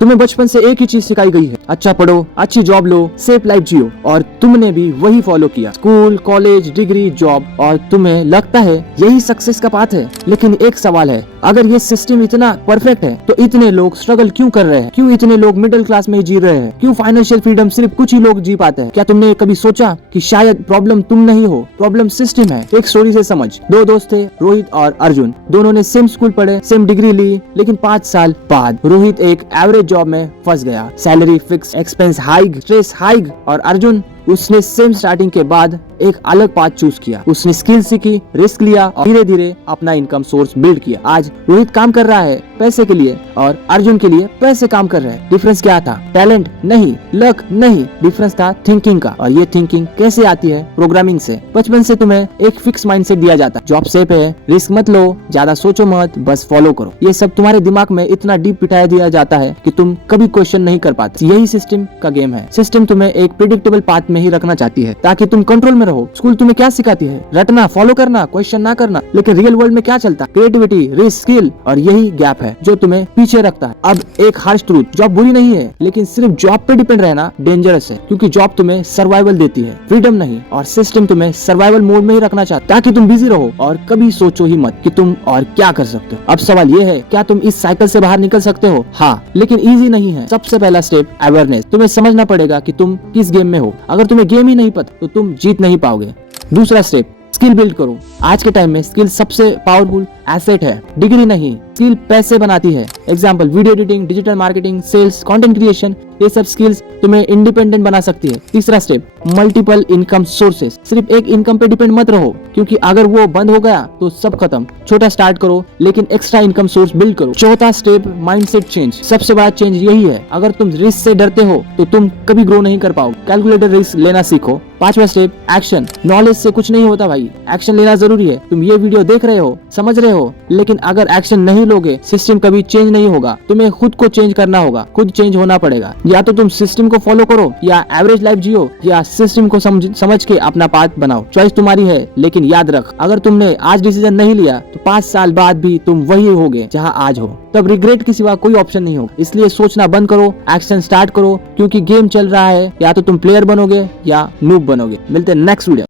तुम्हें बचपन से एक ही चीज सिखाई गई है, अच्छा पढ़ो, अच्छी जॉब लो, सेफ लाइफ जियो, और तुमने भी वही फॉलो किया, स्कूल, कॉलेज, डिग्री, जॉब, और तुम्हें लगता है यही सक्सेस का पाथ है। लेकिन एक सवाल है, अगर ये सिस्टम इतना परफेक्ट है तो इतने लोग स्ट्रगल क्यों कर रहे हैं? क्यों इतने लोग मिडिल क्लास में ही जी रहे हैं? क्यों फाइनेंशियल फ्रीडम सिर्फ कुछ ही लोग जी पाते हैं? क्या तुमने कभी सोचा कि शायद प्रॉब्लम तुम नहीं हो, प्रॉब्लम सिस्टम है? एक स्टोरी से समझ। दो दोस्त थे, रोहित और अर्जुन। दोनों ने सेम स्कूल पढ़े, सेम डिग्री ली, लेकिन 5 साल बाद रोहित एक एवरेज जॉब में फंस गया। Salary fix, expense hike, stress hike, और अर्जुन उसने सेम स्टार्टिंग के बाद एक अलग पाथ चूज किया। उसने स्किल सीखी, रिस्क लिया और धीरे धीरे अपना इनकम सोर्स बिल्ड किया। आज रोहित काम कर रहा है पैसे के लिए और अर्जुन के लिए पैसे काम कर रहे हैं। डिफरेंस क्या था? टैलेंट नहीं, लक नहीं, डिफरेंस था थिंकिंग का। और ये थिंकिंग कैसे आती है? प्रोग्रामिंग से। बचपन से तुम्हें एक फिक्स माइंडसेट दिया जाता है, जॉब सेफ है, रिस्क मत लो, ज्यादा सोचो मत, बस फॉलो करो। ये सब तुम्हारे दिमाग में इतना डीप बिठाया दिया जाता है कि तुम कभी क्वेश्चन नहीं कर पाते। यही सिस्टम का गेम है। सिस्टम तुम्हें एक प्रिडिक्टेबल पाथ में ही रखना चाहती है ताकि तुम कंट्रोल में रहो। स्कूल तुम्हें क्या सिखाती है? रटना, फॉलो करना, क्वेश्चन ना करना। लेकिन रियल वर्ल्ड में क्या चलता? क्रिएटिविटी, रिस्क, स्किल, और यही गैप है जो तुम्हें पीछे रखता है। अब एक हार्श ट्रूथ, जॉब बुरी नहीं है, लेकिन सिर्फ जॉब पे डिपेंड रहना डेंजरस है, क्योंकि जॉब तुम्हें सर्वाइवल देती है, फ्रीडम नहीं। और सिस्टम तुम्हें सर्वाइवल मोड में ही रखना चाहता है ताकि तुम बिजी रहो और कभी सोचो ही मत कि तुम और क्या कर सकते हो। अब सवाल ये है, क्या तुम इस साइकिल से बाहर निकल सकते हो? हाँ, लेकिन इजी नहीं है। सबसे पहला स्टेप अवेयरनेस। तुम्हें समझना पड़ेगा कि तुम किस गेम में हो। अगर तुम्हें गेम ही नहीं पता तो तुम जीत नहीं पाओगे। दूसरा स्टेप, स्किल बिल्ड करो। आज के टाइम में स्किल सबसे पावरफुल एसेट है, डिग्री नहीं। स्किल पैसे बनाती है। Example, video editing, digital marketing, sales, content creation, ये सब स्किल्स तुम्हें इंडिपेंडेंट बना सकती है। तीसरा स्टेप, मल्टीपल इनकम सोर्सेस। सिर्फ एक इनकम पे डिपेंड मत रहो, क्योंकि अगर वो बंद हो गया तो सब खत्म। छोटा स्टार्ट करो, लेकिन एक्स्ट्रा इनकम सोर्स बिल्ड करो। चौथा स्टेप, माइंडसेट चेंज। सबसे बड़ा चेंज यही है, अगर तुम रिस्क से डरते हो तो तुम कभी ग्रो नहीं कर पाओगे। कैलकुलेटेड रिस्क लेना सीखो। पांचवा स्टेप, एक्शन। नॉलेज से कुछ नहीं होता भाई, एक्शन लेना जरूरी है। तुम ये वीडियो देख रहे हो, समझ रहे हो, लेकिन अगर एक्शन नहीं लोगे, सिस्टम कभी चेंज नहीं होगा। तुम्हें खुद को चेंज करना होगा, खुद चेंज होना पड़ेगा। या तो तुम सिस्टम को फॉलो करो, या एवरेज लाइफ जियो, या सिस्टम को समझ के अपना पाथ बनाओ। चॉइस तुम्हारी है, लेकिन याद रख, अगर तुमने आज डिसीजन नहीं लिया तो 5 साल बाद भी तुम वही होगे जहाँ आज हो। तब रिग्रेट के सिवा कोई ऑप्शन नहीं होगा। इसलिए सोचना बंद करो, एक्शन स्टार्ट करो, क्योंकि गेम चल रहा है। या तो तुम प्लेयर बनोगे या नूब बनोगे। मिलते हैं नेक्स्ट वीडियो।